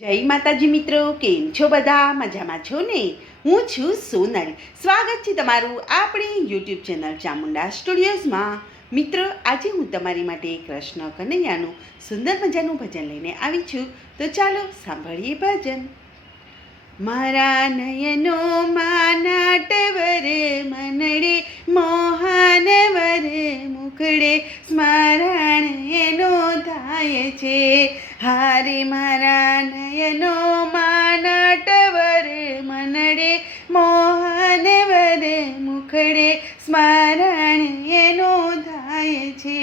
જય માતાજી મિત્રો, કેમ છો બધા? મજામાં છો ને? હું છું સોનલ. સ્વાગત છે તમારું આપણી યુટ્યુબ ચેનલ ચામુંડા સ્ટુડિયોઝમાં. મિત્રો, આજે હું તમારી માટે કૃષ્ણ કનૈયાનું સુંદર મજાનું ભજન લઈને આવી છું. તો ચાલો સાંભળીએ ભજન. મારા નયનોમાં નાટવર મનડે, મોહનવર મુખડે સ્મરણ એનો થાય છે. હારે મારા નયનોમાં નાટવર મનડે, મોહનવર મુખડે સ્મરણ એનો થાય છે.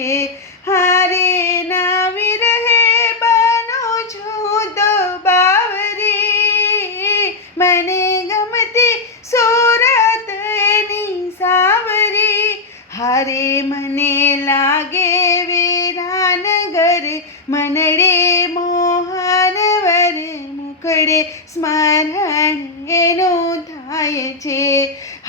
હારે ના વિરહે બનો છું તો બાવરી, મને ગમતી સુરત એની સાવરી. હારે મને લાગે વિરાનગર મનડે, મોહનવર મુખડે સ્મરણ એનું થાય છે.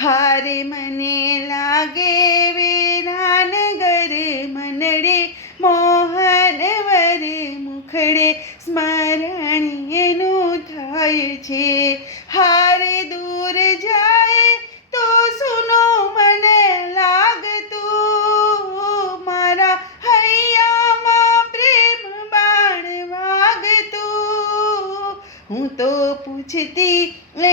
હારે મને લાગે વિરાનગર મનડે, મોહનવર મુખડે સ્મરણ એનું થાય છે. હારે દૂર જાય તો સુનો મને લાગતું, મારા હૈયામાં પ્રેમ બાણ વાગતું. હું તો પૂછતી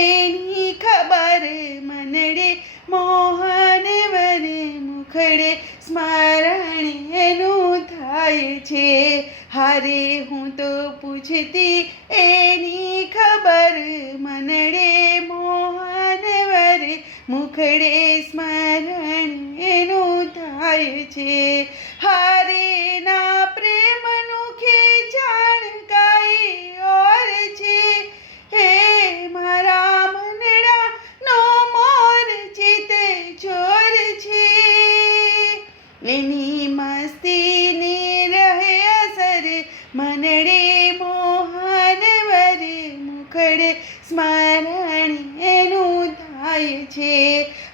એની ખબર મનડે, મોહનવર મુખડે સ્મરણ એનું થાય છે. હારે હું તો પૂછતી એની ખબર મનડે, મોહનવર મુખડે સ્મરણ એનું થાય છે. હારે ના પ્રેમનું ખેંચાણ કાંઈ ઓર છે, હે મારા મનડા નો મોર ચિતે ચોર છે. એની મસ્તીની રહે અસર મનડે, મોહનવર મુખડે સ્મરણ એનું થાય છે.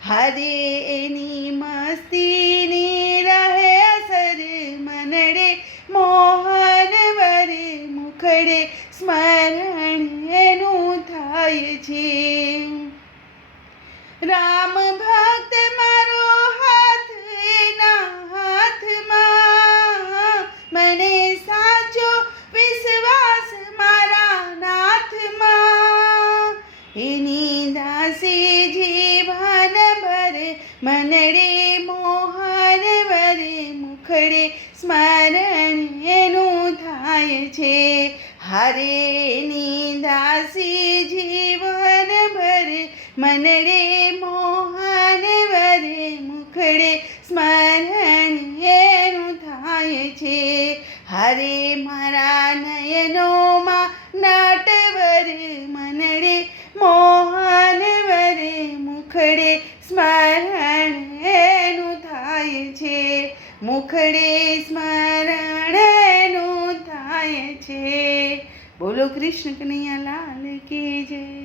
હારે એની મસ્તીની રહે અસર મનડે, મોહનવર મુખડે સ્મરણ એનું થાય છે. રામ ભક્ત મારો હાથ એના હાથમાં, મને સાચો વિશ્વાસ મારા નાથમાં. એની દાસી જીવન ભર મનડે, મોહનવર મુખડે સ્મરણ એનું થાય છે. હારે એની દાસી જીવન ભર મનડે, મોહનવર મુખડે સ્મરણ એનું થાય છે. હારે મારા નયનોમાં નાટવર મનડે, મોહનવર મુખડે સ્મરણ એનું થાય છે. મુખડે સ્મરણ એનું થાય છે. બોલો કૃષ્ણ કનૈયા લાલ કી જય.